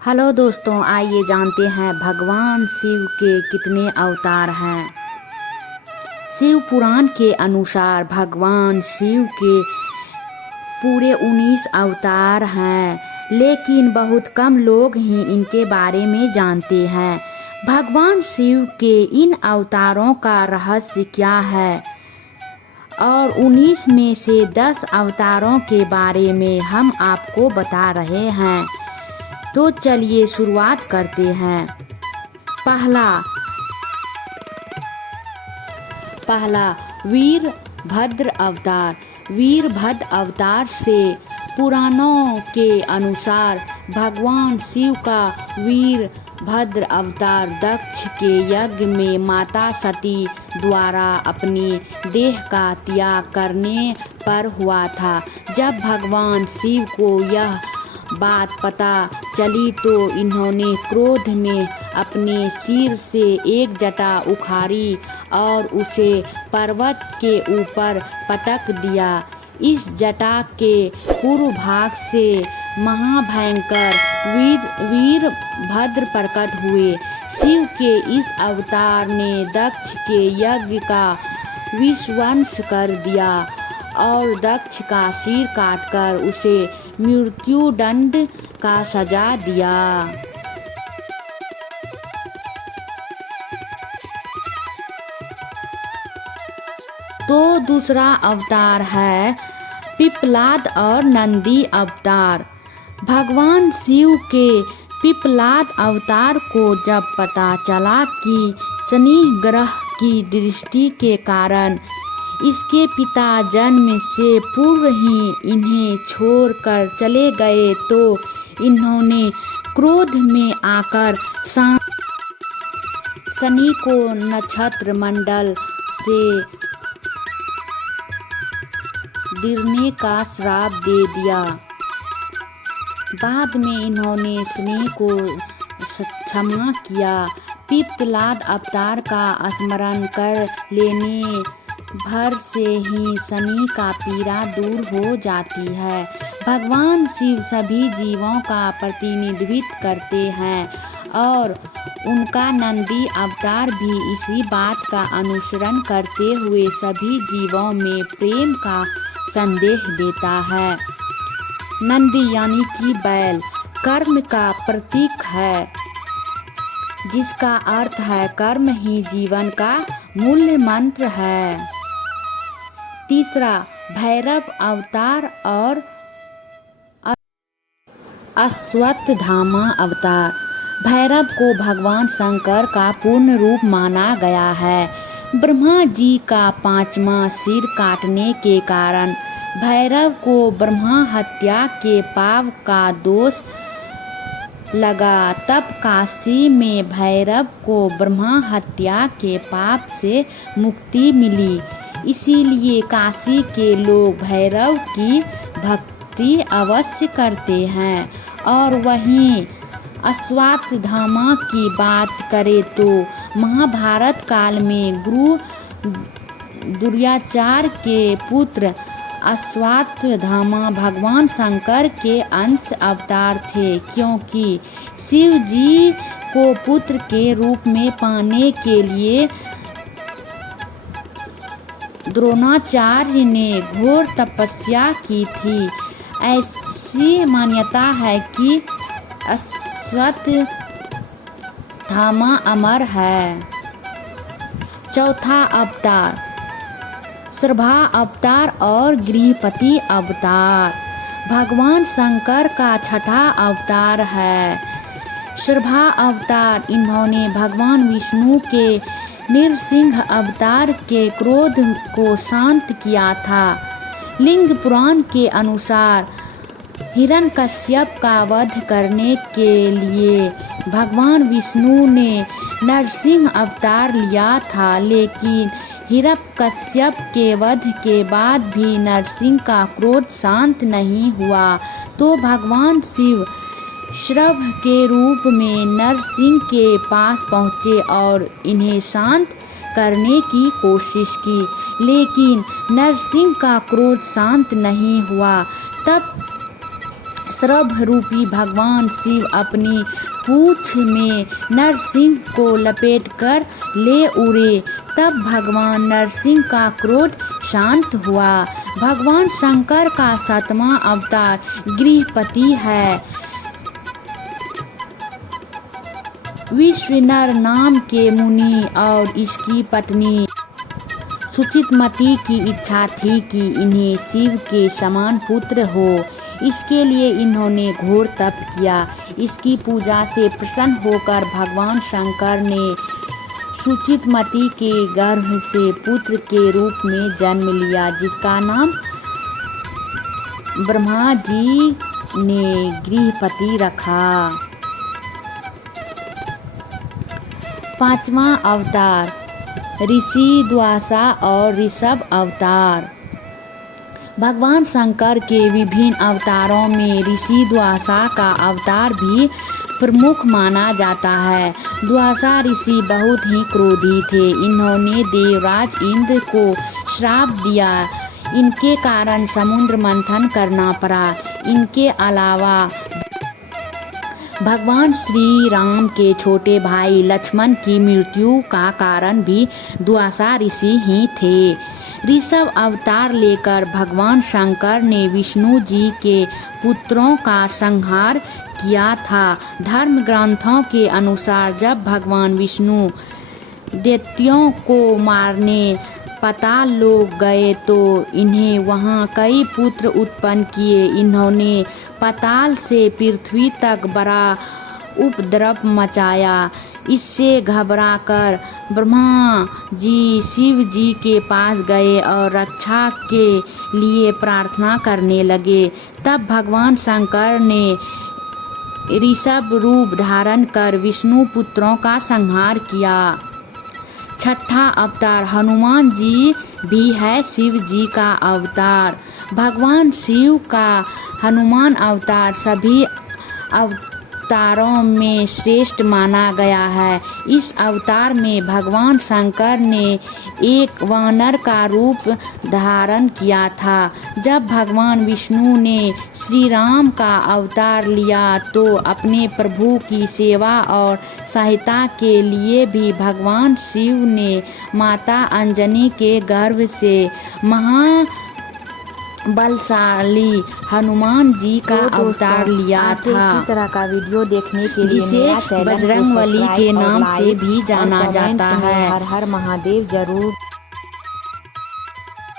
Hello दोस्तों, आइए जानते हैं भगवान शिव के कितने अवतार हैं। शिव पुराण के अनुसार भगवान शिव के पूरे 19 अवतार हैं, लेकिन बहुत कम लोग ही इनके बारे में जानते हैं। भगवान शिव के इन अवतारों का रहस्य क्या है और 19 में से 10 अवतारों के बारे में हम आपको बता रहे हैं। तो चलिए शुरुआत करते हैं। पहला वीरभद्र अवतार। वीरभद्र अवतार से पुराणों के अनुसार भगवान शिव का वीरभद्र अवतार दक्ष के यज्ञ में माता सती द्वारा अपनी देह का त्याग करने पर हुआ था। जब भगवान शिव को यह बात पता चली तो इन्होंने क्रोध में अपने सिर से एक जटा उखाड़ी और उसे पर्वत के ऊपर पटक दिया। इस जटा के पूर्व भाग से महाभयंकर वीरभद्र प्रकट हुए। शिव के इस अवतार ने दक्ष के यज्ञ का विध्वंस कर दिया और दक्ष का सिर काटकर उसे मृत्यु दंड का सजा दिया। तो दूसरा अवतार है पिप्पलाद और नंदी अवतार। भगवान शिव के पिप्पलाद अवतार को जब पता चला कि शनि ग्रह की दृष्टि के कारण इसके पिता जन्म से पूर्व ही इन्हें छोड़कर चले गए तो इन्होंने क्रोध में आकर शनि को नक्षत्र मंडल से गिरने का श्राप दे दिया। बाद में इन्होंने शनि को क्षमा किया। पिप्पलाद अवतार का स्मरण कर लेने भर से ही शनि का पीड़ा दूर हो जाती है। भगवान शिव सभी जीवों का प्रतिनिधित्व करते हैं और उनका नंदी अवतार भी इसी बात का अनुसरण करते हुए सभी जीवों में प्रेम का संदेश देता है। नंदी यानी कि बैल कर्म का प्रतीक है, जिसका अर्थ है कर्म ही जीवन का मूल मंत्र है। तीसरा भैरव अवतार और अश्वत्थामा अवतार। भैरव को भगवान शंकर का पूर्ण रूप माना गया है। ब्रह्मा जी का 5वां सिर काटने के कारण भैरव को ब्रह्मा हत्या के पाप का दोष लगा। तब काशी में भैरव को ब्रह्मा हत्या के पाप से मुक्ति मिली। इसीलिए काशी के लोग भैरव की भक्ति अवश्य करते हैं। और वहीं अश्वत्थामा की बात करें तो महाभारत काल में गुरु दुर्योधन के पुत्र अश्वत्थामा भगवान शंकर के अंश अवतार थे, क्योंकि शिव जी को पुत्र के रूप में पाने के लिए द्रोणाचार्य ने घोर तपस्या की थी। ऐसी मान्यता है कि अश्वत्थामा अमर है। चौथा अवतार श्रभा अवतार और गृहपति अवतार। भगवान शंकर का छठा अवतार है श्रभा अवतार। इन्होंने भगवान विष्णु के नृसिंह अवतार के क्रोध को शांत किया था। लिंग पुराण के अनुसार हिरण्यकश्यप का वध करने के लिए भगवान विष्णु ने नरसिंह अवतार लिया था, लेकिन हिरण्यकश्यप के वध के बाद भी नरसिंह का क्रोध शांत नहीं हुआ। तो भगवान शिव श्रभ के रूप में नरसिंह के पास पहुँचे और इन्हें शांत करने की कोशिश की, लेकिन नरसिंह का क्रोध शांत नहीं हुआ। तब श्रभ रूपी भगवान शिव अपनी पूंछ में नरसिंह को लपेटकर ले उड़े। तब भगवान नरसिंह का क्रोध शांत हुआ। भगवान शंकर का 7वां अवतार गृहपति है। विश्वनर नाम के मुनि और इसकी पत्नी सुचितमती की इच्छा थी कि इन्हें शिव के समान पुत्र हो। इसके लिए इन्होंने घोर तप किया। इसकी पूजा से प्रसन्न होकर भगवान शंकर ने सुचितमती के गर्भ से पुत्र के रूप में जन्म लिया, जिसका नाम ब्रह्मा जी ने गृहपति रखा। 5वां अवतार ऋषि द्वासा और ऋषभ अवतार। भगवान शंकर के विभिन्न अवतारों में ऋषि द्वासा का अवतार भी प्रमुख माना जाता है। द्वासा ऋषि बहुत ही क्रोधी थे। इन्होंने देवराज इंद्र को श्राप दिया। इनके कारण समुद्र मंथन करना पड़ा। इनके अलावा भगवान श्री राम के छोटे भाई लक्ष्मण की मृत्यु का कारण भी द्वासा ऋषि ही थे। ऋषभ अवतार लेकर भगवान शंकर ने विष्णु जी के पुत्रों का संहार किया था। धर्म ग्रंथों के अनुसार जब भगवान विष्णु दैत्यों को मारने पाताल लोक गए तो इन्हें वहां कई पुत्र उत्पन्न किए। इन्होंने पाताल से पृथ्वी तक बड़ा उपद्रव मचाया। इससे घबराकर ब्रह्मा जी शिव जी के पास गए और रक्षा के लिए प्रार्थना करने लगे। तब भगवान शंकर ने ऋषभ रूप धारण कर विष्णु पुत्रों का संहार किया। 6ठा अवतार हनुमान जी भी है शिव जी का अवतार। भगवान शिव का हनुमान अवतार सभी अवतारों में श्रेष्ठ माना गया है। इस अवतार में भगवान शंकर ने एक वानर का रूप धारण किया था। जब भगवान विष्णु ने श्री राम का अवतार लिया तो अपने प्रभु की सेवा और सहायता के लिए भी भगवान शिव ने माता अंजनी के गर्भ से बलशाली हनुमान जी का अवतार लिया था। इसी तरह का वीडियो देखने के लिए जिसे बजरंगबली के नाम से भी जाना जाता है। हर हर महादेव जरूर